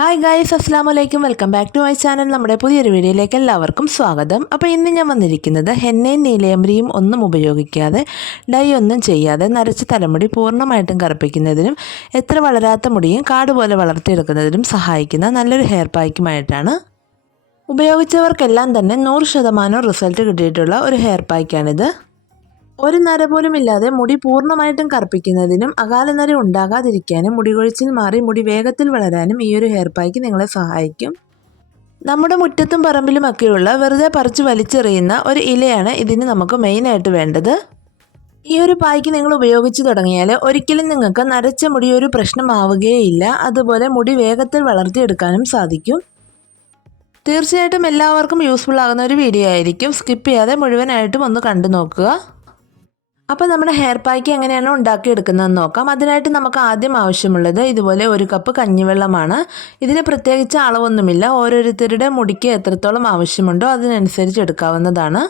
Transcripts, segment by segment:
Hi guys അസ്സാം വലൈക്കും welcome back to my channel നമ്മുടെ പുതിയൊരു വീഡിയോയിലേക്ക് എല്ലാവർക്കും സ്വാഗതം. അപ്പോൾ ഇന്ന് ഞാൻ വന്നിരിക്കുന്നത് ഹെന്നയും നീലയമ്പരിയും ഒന്നും ഉപയോഗിക്കാതെ ഡൈ ഒന്നും ചെയ്യാതെ നരച്ച തലമുടി പൂർണമായിട്ടും കറുപ്പിക്കുന്നതിനും എത്ര വളരാത്ത മുടിയും കാട് പോലെ വളർത്തിയെടുക്കുന്നതിനും സഹായിക്കുന്ന നല്ലൊരു ഹെയർ പായ്ക്കുമായിട്ടാണ്. ഉപയോഗിച്ചവർക്കെല്ലാം തന്നെ നൂറ് ശതമാനം റിസൾട്ട് കിട്ടിയിട്ടുള്ള ഒരു ഹെയർ പായ്ക്കാണിത്. ഒരു നര പോലും ഇല്ലാതെ മുടി പൂർണമായിട്ടും കറുപ്പിക്കുന്നതിനും അകാല നര ഉണ്ടാകാതിരിക്കാനും മുടികൊഴിച്ചിൽ മാറി മുടി വേഗത്തിൽ വളരാനും ഈ ഒരു ഹെയർ പായ്ക്ക് നിങ്ങളെ സഹായിക്കും. നമ്മുടെ മുറ്റത്തും പറമ്പിലും ഒക്കെയുള്ള വെറുതെ പറിച്ച് വലിച്ചെറിയുന്ന ഒരു ഇലയാണ് ഇതിന് നമുക്ക് മെയിനായിട്ട് വേണ്ടത്. ഈ ഒരു പായ്ക്ക് നിങ്ങൾ ഉപയോഗിച്ച് തുടങ്ങിയാൽ ഒരിക്കലും നിങ്ങൾക്ക് നരച്ച മുടി ഒരു പ്രശ്നമാവുകയില്ല. അതുപോലെ മുടി വേഗത്തിൽ വളർത്തിയെടുക്കാനും സാധിക്കും. തീർച്ചയായിട്ടും എല്ലാവർക്കും യൂസ്ഫുൾ ആകുന്ന ഒരു വീഡിയോ ആയിരിക്കും. സ്കിപ്പ് ചെയ്യാതെ മുഴുവനായിട്ടും ഒന്ന് കണ്ടു നോക്കുക അപ്പോൾ നമ്മുടെ ഹെയർ പായ്ക്ക് എങ്ങനെയാണ് ഉണ്ടാക്കിയെടുക്കുന്നതെന്ന് നോക്കാം. അതിനായിട്ട് നമുക്ക് ആദ്യം ആവശ്യമുള്ളത് ഇതുപോലെ ഒരു കപ്പ് കഞ്ഞിവെള്ളമാണ്. ഇതിന് പ്രത്യേകിച്ച് അളവൊന്നുമില്ല. ഓരോരുത്തരുടെ മുടിക്ക് എത്രത്തോളം ആവശ്യമുണ്ടോ അതിനനുസരിച്ച് എടുക്കാവുന്നതാണ്.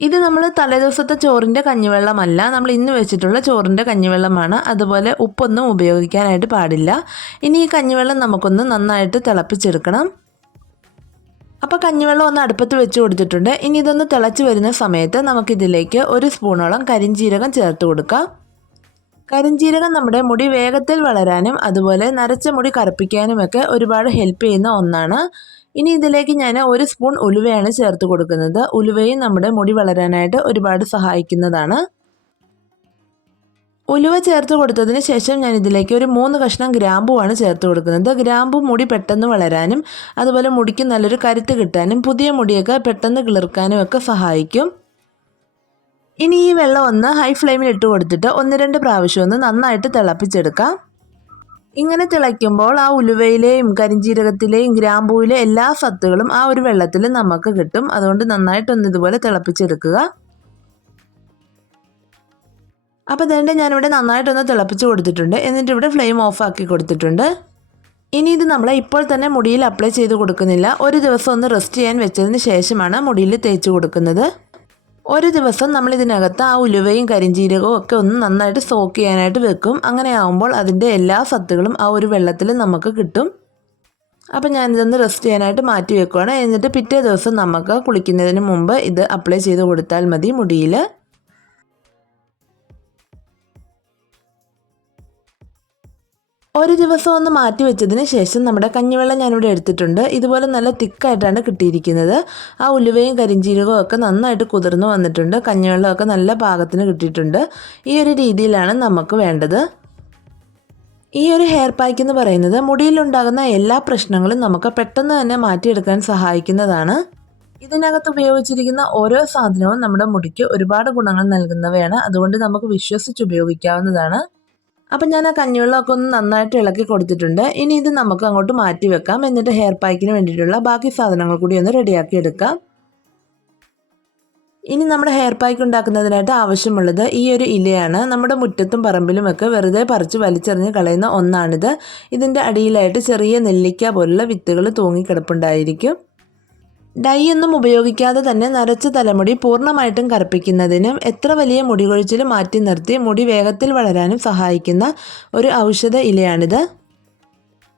ഇത് നമ്മൾ തലേദിവസത്തെ ചോറിന്റെ കഞ്ഞിവെള്ളമല്ല. നമ്മൾ ഇന്ന് വെച്ചിട്ടുള്ള ചോറിന്റെ കഞ്ഞിവെള്ളമാണ്. അതുപോലെ ഉപ്പൊന്നും ഉപയോഗിക്കാനായിട്ട് പാടില്ല. ഇനി ഈ കഞ്ഞിവെള്ളം നമുക്കൊന്ന് നന്നായിട്ട് തിളപ്പിച്ചെടുക്കണം. അപ്പോൾ കഞ്ഞിവെള്ളം ഒന്ന് അടുപ്പത്ത് വെച്ച് കൊടുത്തിട്ടുണ്ട്. ഇനി ഇതൊന്ന് തിളച്ച് വരുന്ന സമയത്ത് നമുക്കിതിലേക്ക് ഒരു സ്പൂണോളം കരിഞ്ജീരകം ചേർത്ത് കൊടുക്കാം. കരിഞ്ജീരകം നമ്മുടെ മുടി വേഗത്തിൽ വളരാനും അതുപോലെ നരച്ച മുടി കറുപ്പിക്കാനുമൊക്കെ ഒരുപാട് ഹെൽപ്പ് ചെയ്യുന്ന ഒന്നാണ്. ഇനി ഇതിലേക്ക് ഞാൻ ഒരു സ്പൂൺ ഉലുവയാണ് ചേർത്ത് കൊടുക്കുന്നത്. ഉലുവയും നമ്മുടെ മുടി വളരാനായിട്ട് ഒരുപാട് സഹായിക്കുന്നതാണ്. ഉലുവ ചേർത്ത് കൊടുത്തതിന് ശേഷം ഞാൻ ഇതിലേക്ക് ഒരു മൂന്ന് കഷ്ണം ഗ്രാമ്പുവാണ് ചേർത്ത് കൊടുക്കുന്നത്. ഗ്രാമ്പു മുടി പെട്ടെന്ന് വളരാനും അതുപോലെ മുടിക്ക് നല്ലൊരു കരുത്ത് കിട്ടാനും പുതിയ മുടിയൊക്കെ പെട്ടെന്ന് കിളിർക്കാനും ഒക്കെ സഹായിക്കും. ഇനി ഈ വെള്ളം ഒന്ന് ഹൈ ഫ്ലെയിമിൽ ഇട്ട് കൊടുത്തിട്ട് ഒന്ന് രണ്ട് പ്രാവശ്യം ഒന്ന് നന്നായിട്ട് തിളപ്പിച്ചെടുക്കാം. ഇങ്ങനെ തിളയ്ക്കുമ്പോൾ ആ ഉലുവയിലെയും കരിഞ്ചീരകത്തിലെയും ഗ്രാമ്പൂവിലെ എല്ലാ സത്തുകളും ആ ഒരു വെള്ളത്തിൽ നമുക്ക് കിട്ടും. അതുകൊണ്ട് നന്നായിട്ടൊന്ന് ഇതുപോലെ തിളപ്പിച്ചെടുക്കുക. അപ്പോൾ ഇതേണ്ട ഞാനിവിടെ നന്നായിട്ടൊന്ന് തിളപ്പിച്ച് കൊടുത്തിട്ടുണ്ട്. എന്നിട്ട് ഇവിടെ ഫ്ലെയിം ഓഫ് ആക്കി കൊടുത്തിട്ടുണ്ട്. ഇനി ഇത് നമ്മൾ ഇപ്പോൾ തന്നെ മുടിയിൽ അപ്ലൈ ചെയ്ത് കൊടുക്കുന്നില്ല. ഒരു ദിവസം ഒന്ന് റെസ്റ്റ് ചെയ്യാൻ വെച്ചതിന് ശേഷമാണ് മുടിയിൽ തേച്ച് കൊടുക്കുന്നത്. ഒരു ദിവസം നമ്മൾ ഇതിനകത്ത് ആ ഉലുവയും കരിഞ്ചീരകവും ഒക്കെ ഒന്ന് നന്നായിട്ട് സോക്ക് ചെയ്യാനായിട്ട് വെക്കും. അങ്ങനെ ആവുമ്പോൾ അതിന്റെ എല്ലാ സത്തുകളും ആ ഒരു വെള്ളത്തിൽ നമുക്ക് കിട്ടും. അപ്പോൾ ഞാനിതൊന്ന് റെസ്റ്റ് ചെയ്യാനായിട്ട് മാറ്റി വെക്കുവാണ്. എന്നിട്ട് പിറ്റേ ദിവസം നമുക്ക് കുളിക്കുന്നതിന് മുമ്പ് ഇത് അപ്ലൈ ചെയ്ത് കൊടുത്താൽ മതി മുടിയിൽ. ഒരു ദിവസം ഒന്ന് മാറ്റി വെച്ചതിന് ശേഷം നമ്മുടെ കഞ്ഞിവെള്ളം ഞാനിവിടെ എടുത്തിട്ടുണ്ട്. ഇതുപോലെ നല്ല തിക്കായിട്ടാണ് കിട്ടിയിരിക്കുന്നത്. ആ ഉലുവയും കരിഞ്ചീരകവും ഒക്കെ നന്നായിട്ട് കുതിർന്ന് വന്നിട്ടുണ്ട്. കഞ്ഞിവെള്ളമൊക്കെ നല്ല പാകത്തിന് കിട്ടിയിട്ടുണ്ട്. ഈ ഒരു രീതിയിലാണ് നമുക്ക് വേണ്ടത്. ഈ ഒരു ഹെയർ പാക്ക് എന്ന് പറയുന്നത് മുടിയിലുണ്ടാകുന്ന എല്ലാ പ്രശ്നങ്ങളും നമുക്ക് പെട്ടെന്ന് തന്നെ മാറ്റിയെടുക്കാൻ സഹായിക്കുന്നതാണ്. ഇതിനകത്ത് ഉപയോഗിച്ചിരിക്കുന്ന ഓരോ സാധനവും നമ്മുടെ മുടിക്ക് ഒരുപാട് ഗുണങ്ങൾ നൽകുന്നവയാണ്. അതുകൊണ്ട് നമുക്ക് വിശ്വസിച്ച് ഉപയോഗിക്കാവുന്നതാണ്. അപ്പം ഞാൻ ആ കഞ്ഞിവെള്ളമൊക്കെ ഒന്ന് നന്നായിട്ട് ഇളക്കി കൊടുത്തിട്ടുണ്ട്. ഇനി ഇത് നമുക്ക് അങ്ങോട്ട് മാറ്റി വെക്കാം. എന്നിട്ട് ഹെയർ പാക്കിന് വേണ്ടിയിട്ടുള്ള ബാക്കി സാധനങ്ങൾ കൂടി ഒന്ന് റെഡിയാക്കി എടുക്കാം. ഇനി നമ്മുടെ ഹെയർ പാക്ക് ഉണ്ടാക്കുന്നതിനായിട്ട് ആവശ്യമുള്ളത് ഈ ഒരു ഇലയാണ്. നമ്മുടെ മുറ്റത്തും പറമ്പിലുമൊക്കെ വെറുതെ പറിച്ച് വലിച്ചെറിഞ്ഞ് കളയുന്ന ഒന്നാണിത്. ഇതിന്റെ അടിയിലായിട്ട് ചെറിയ നെല്ലിക്ക പോലുള്ള വിത്തുകൾ തൂങ്ങിക്കിടപ്പുണ്ടായിരിക്കും. ഡൈ ഒന്നും ഉപയോഗിക്കാതെ തന്നെ നരച്ച തലമുടി പൂർണമായിട്ടും കറുപ്പിക്കുന്നതിനും എത്ര വലിയ മുടി കൊഴിച്ചിലും മാറ്റി നിർത്തി മുടി വേഗത്തിൽ വളരാനും സഹായിക്കുന്ന ഒരു ഔഷധ ഇലയാണിത്.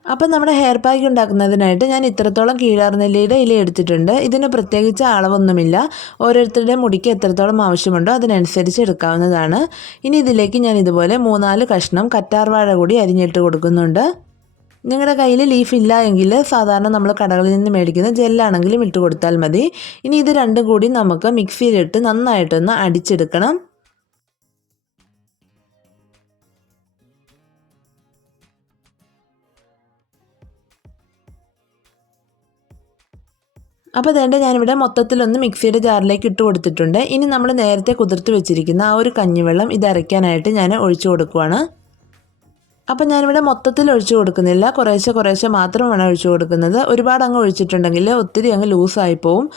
അപ്പം നമ്മുടെ ഹെയർ പാക്ക് ഉണ്ടാക്കുന്നതിനായിട്ട് ഞാൻ ഇത്രത്തോളം കീഴാർനെല്ലിയുടെ ഇല എടുത്തിട്ടുണ്ട്. ഇതിന് പ്രത്യേകിച്ച് അളവൊന്നുമില്ല. ഓരോരുത്തരുടെ മുടിക്ക് എത്രത്തോളം ആവശ്യമുണ്ടോ അതിനനുസരിച്ച് എടുക്കാവുന്നതാണ്. ഇനി ഇതിലേക്ക് ഞാൻ ഇതുപോലെ മൂന്നാൽ കഷ്ണം കറ്റാർവാഴ കൂടി അരിഞ്ഞിട്ട് കൊടുക്കുന്നുണ്ട്. നിങ്ങളുടെ കയ്യിൽ ലീഫ് ഇല്ല എങ്കിൽ സാധാരണ നമ്മൾ കടകളിൽ നിന്ന് മേടിക്കുന്ന ജെല്ലാണെങ്കിലും ഇട്ട് കൊടുത്താൽ മതി. ഇനി ഇത് രണ്ടും കൂടി നമുക്ക് മിക്സിയിലിട്ട് നന്നായിട്ടൊന്ന് അടിച്ചെടുക്കണം. അപ്പോൾ അതേണ്ട ഞാനിവിടെ മൊത്തത്തിലൊന്ന് മിക്സിയുടെ ജാറിലേക്ക് ഇട്ട് കൊടുത്തിട്ടുണ്ട്. ഇനി നമ്മൾ നേരത്തെ കുതിർത്ത് വെച്ചിരിക്കുന്ന ആ ഒരു കഞ്ഞിവെള്ളം ഇത് അരയ്ക്കാനായിട്ട് ഞാൻ ഒഴിച്ചു കൊടുക്കുവാണ്. അപ്പം ഞാനിവിടെ മൊത്തത്തിൽ ഒഴിച്ചു കൊടുക്കുന്നില്ല. കുറേശ്ശെ കുറേശ്ശെ മാത്രമാണ് ഒഴിച്ചു കൊടുക്കുന്നത്. ഒരുപാട് അങ്ങ് ഒഴിച്ചിട്ടുണ്ടെങ്കിൽ ഒത്തിരി അങ്ങ് ലൂസായി പോവും.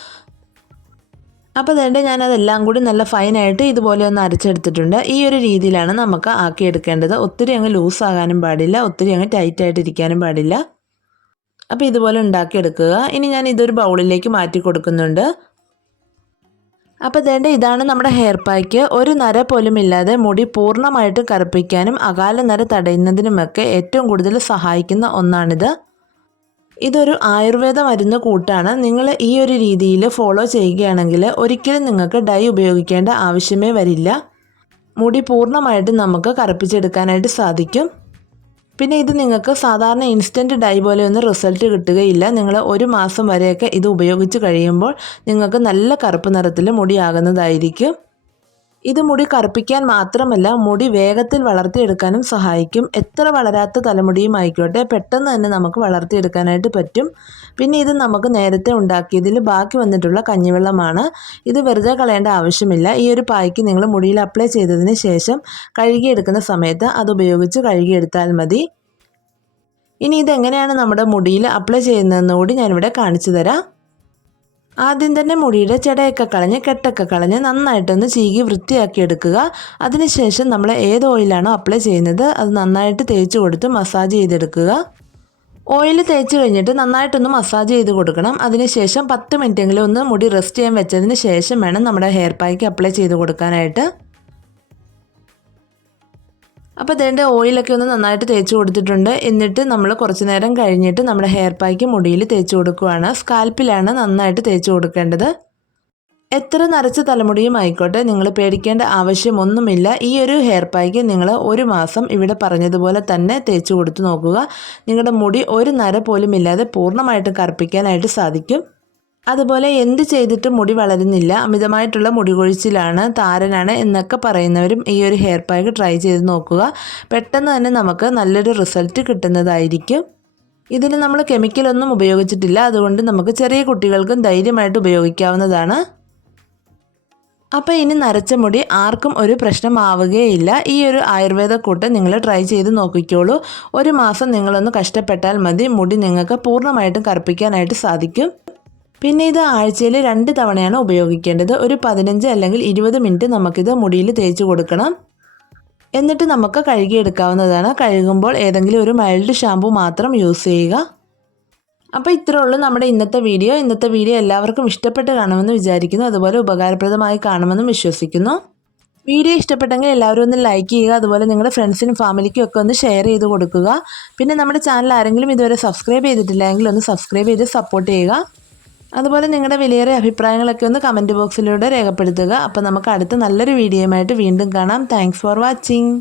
അപ്പോൾ അതുകൊണ്ട് ഞാനതെല്ലാം കൂടി നല്ല ഫൈനായിട്ട് ഇതുപോലെ ഒന്ന് അരച്ചെടുത്തിട്ടുണ്ട്. ഈ ഒരു രീതിയിലാണ് നമുക്ക് ആക്കിയെടുക്കേണ്ടത്. ഒത്തിരി അങ്ങ് ലൂസാകാനും പാടില്ല. ഒത്തിരി അങ്ങ് ടൈറ്റായിട്ട് ഇരിക്കാനും പാടില്ല. അപ്പോൾ ഇതുപോലെ ഉണ്ടാക്കിയെടുക്കുക. ഇനി ഞാൻ ഇതൊരു ബൗളിലേക്ക് മാറ്റി കൊടുക്കുന്നുണ്ട്. അപ്പോൾ ഇതേണ്ട ഇതാണ് നമ്മുടെ ഹെയർ പാക്ക് ഒരു നര പോലും ഇല്ലാതെ മുടി പൂർണമായിട്ട് കറുപ്പിക്കാനും അകാല നര തടയുന്നതിനുമൊക്കെ ഏറ്റവും കൂടുതൽ സഹായിക്കുന്ന ഒന്നാണിത്. ഇതൊരു ആയുർവേദ മരുന്ന് കൂട്ടാണ്. നിങ്ങൾ ഈ ഒരു രീതിയിൽ ഫോളോ ചെയ്യുകയാണെങ്കിൽ ഒരിക്കലും നിങ്ങൾക്ക് ഡൈ ഉപയോഗിക്കേണ്ട ആവശ്യമേ വരില്ല. മുടി പൂർണമായിട്ടും നമുക്ക് കറുപ്പിച്ചെടുക്കാനായിട്ട് സാധിക്കും. പിന്നെ ഇത് നിങ്ങൾക്ക് സാധാരണ ഇൻസ്റ്റന്റ് ഡൈ പോലെ ഒന്നും റിസൾട്ട് കിട്ടുകയില്ല. നിങ്ങൾ ഒരു മാസം വരെയൊക്കെ ഇത് ഉപയോഗിച്ച് കഴിയുമ്പോൾ നിങ്ങൾക്ക് നല്ല കറുപ്പ് നിറത്തിൽ മുടിയാകുന്നതായിരിക്കും. ഇത് മുടി കറുപ്പിക്കാൻ മാത്രമല്ല മുടി വേഗത്തിൽ വളർത്തിയെടുക്കാനും സഹായിക്കും. എത്ര വളരാത്ത തലമുടിയും ആയിക്കോട്ടെ പെട്ടെന്ന് തന്നെ നമുക്ക് വളർത്തിയെടുക്കാനായിട്ട് പറ്റും. പിന്നെ ഇത് നമുക്ക് നേരത്തെ ഉണ്ടാക്കിയതിൽ ബാക്കി വന്നിട്ടുള്ള കഞ്ഞിവെള്ളമാണ്. ഇത് വെറുതെ കളയേണ്ട ആവശ്യമില്ല. ഈ ഒരു പായ്ക്ക് നിങ്ങൾ മുടിയിൽ അപ്ലൈ ചെയ്തതിന് ശേഷം കഴുകിയെടുക്കുന്ന സമയത്ത് അത് ഉപയോഗിച്ച് കഴുകിയെടുത്താൽ മതി. ഇനി ഇതെങ്ങനെയാണ് നമ്മുടെ മുടിയിൽ അപ്ലൈ ചെയ്യുന്നതെന്ന് കൂടി ഞാനിവിടെ കാണിച്ചു തരാം. ആദ്യം തന്നെ മുടിയുടെ ചെടയൊക്കെ കളഞ്ഞ് കെട്ടൊക്കെ കളഞ്ഞ് നന്നായിട്ടൊന്ന് ചീകി വൃത്തിയാക്കി എടുക്കുക. അതിനുശേഷം നമ്മൾ ഏത് ഓയിലാണോ അപ്ലൈ ചെയ്യുന്നത് അത് നന്നായിട്ട് തേച്ച് കൊടുത്ത് മസാജ് ചെയ്തെടുക്കുക. ഓയിൽ തേച്ച് കഴിഞ്ഞിട്ട് നന്നായിട്ടൊന്ന് മസാജ് ചെയ്ത് കൊടുക്കണം. അതിനുശേഷം പത്ത് മിനിറ്റെങ്കിലും ഒന്ന് മുടി റെസ്റ്റ് ചെയ്യാൻ വെച്ചതിന് ശേഷം വേണം നമ്മുടെ ഹെയർ പായ്ക്ക് അപ്ലൈ ചെയ്ത് കൊടുക്കാനായിട്ട്. അപ്പോൾ ഇതിന്റെ ഓയിലൊക്കെ ഒന്ന് നന്നായിട്ട് തേച്ച് കൊടുത്തിട്ടുണ്ട്. എന്നിട്ട് നമ്മൾ കുറച്ച് നേരം കഴിഞ്ഞിട്ട് നമ്മുടെ ഹെയർ പായ്ക്ക് മുടിയിൽ തേച്ച് കൊടുക്കുകയാണ് സ്കാൽപ്പിലാണ് നന്നായിട്ട് തേച്ച് കൊടുക്കേണ്ടത്. എത്ര നരച്ച തലമുടിയും ആയിക്കോട്ടെ നിങ്ങൾ പേടിക്കേണ്ട ആവശ്യമൊന്നുമില്ല. ഈ ഒരു ഹെയർ പായ്ക്ക് നിങ്ങൾ ഒരു മാസം ഇവിടെ പറഞ്ഞതുപോലെ തന്നെ തേച്ച് കൊടുത്തു നോക്കുക. നിങ്ങളുടെ മുടി ഒരു നര പോലും ഇല്ലാതെ പൂർണമായിട്ട് കറുപ്പിക്കാനായിട്ട് സാധിക്കും. അതുപോലെ എന്ത് ചെയ്തിട്ടും മുടി വളരുന്നില്ല. അമിതമായിട്ടുള്ള മുടി കൊഴിച്ചിലാണ് താരനാണ് എന്നൊക്കെ പറയുന്നവരും ഈ ഒരു ഹെയർ പാക്ക് ട്രൈ ചെയ്ത് നോക്കുക. പെട്ടെന്ന് തന്നെ നമുക്ക് നല്ലൊരു റിസൾട്ട് കിട്ടുന്നതായിരിക്കും. ഇതിന് നമ്മൾ കെമിക്കലൊന്നും ഉപയോഗിച്ചിട്ടില്ല. അതുകൊണ്ട് നമുക്ക് ചെറിയ കുട്ടികൾക്കും ധൈര്യമായിട്ട് ഉപയോഗിക്കാവുന്നതാണ്. അപ്പോൾ ഇനി നരച്ച മുടി ആർക്കും ഒരു പ്രശ്നമാവുകയില്ല. ഈ ഒരു ആയുർവേദ കൂട്ട് നിങ്ങൾ ട്രൈ ചെയ്ത് നോക്കിക്കോളൂ. ഒരു മാസം നിങ്ങളൊന്ന് കഷ്ടപ്പെട്ടാൽ മതി. മുടി നിങ്ങൾക്ക് പൂർണമായിട്ടും കറുപ്പിക്കാനായിട്ട് സാധിക്കും. പിന്നെ ഇത് ആഴ്ചയിൽ രണ്ട് തവണയാണ് ഉപയോഗിക്കേണ്ടത്. ഒരു പതിനഞ്ച് അല്ലെങ്കിൽ ഇരുപത് മിനിറ്റ് നമുക്കിത് മുടിയിൽ തേച്ച് കൊടുക്കണം. എന്നിട്ട് നമുക്ക് കഴുകിയെടുക്കാവുന്നതാണ്. കഴുകുമ്പോൾ ഏതെങ്കിലും ഒരു മൈൽഡ് ഷാമ്പു മാത്രം യൂസ് ചെയ്യുക. അപ്പോൾ ഇത്രേ ഉള്ളൂ നമ്മുടെ ഇന്നത്തെ വീഡിയോ ഇന്നത്തെ വീഡിയോ എല്ലാവർക്കും ഇഷ്ടപ്പെട്ട് കാണുമെന്ന് വിചാരിക്കുന്നു. അതുപോലെ ഉപകാരപ്രദമായി കാണുമെന്നും വിശ്വസിക്കുന്നു. വീഡിയോ ഇഷ്ടപ്പെട്ടെങ്കിൽ എല്ലാവരും ഒന്ന് ലൈക്ക് ചെയ്യുക. അതുപോലെ നിങ്ങളുടെ ഫ്രണ്ട്സിനും ഫാമിലിക്കും ഒക്കെ ഒന്ന് ഷെയർ ചെയ്ത് കൊടുക്കുക. പിന്നെ നമ്മുടെ ചാനൽ ആരെങ്കിലും ഇതുവരെ സബ്സ്ക്രൈബ് ചെയ്തിട്ടില്ലെങ്കിൽ ഒന്ന് സബ്സ്ക്രൈബ് ചെയ്ത് സപ്പോർട്ട് ചെയ്യുക. അതുപോലെ നിങ്ങളുടെ വിലയേറിയ അഭിപ്രായങ്ങളൊക്കെ ഒന്ന് കമന്റ് ബോക്സിലൂടെ രേഖപ്പെടുത്തുക. അപ്പോൾ നമുക്ക് അടുത്ത നല്ലൊരു വീഡിയോയുമായിട്ട് വീണ്ടും കാണാം. Thanks for watching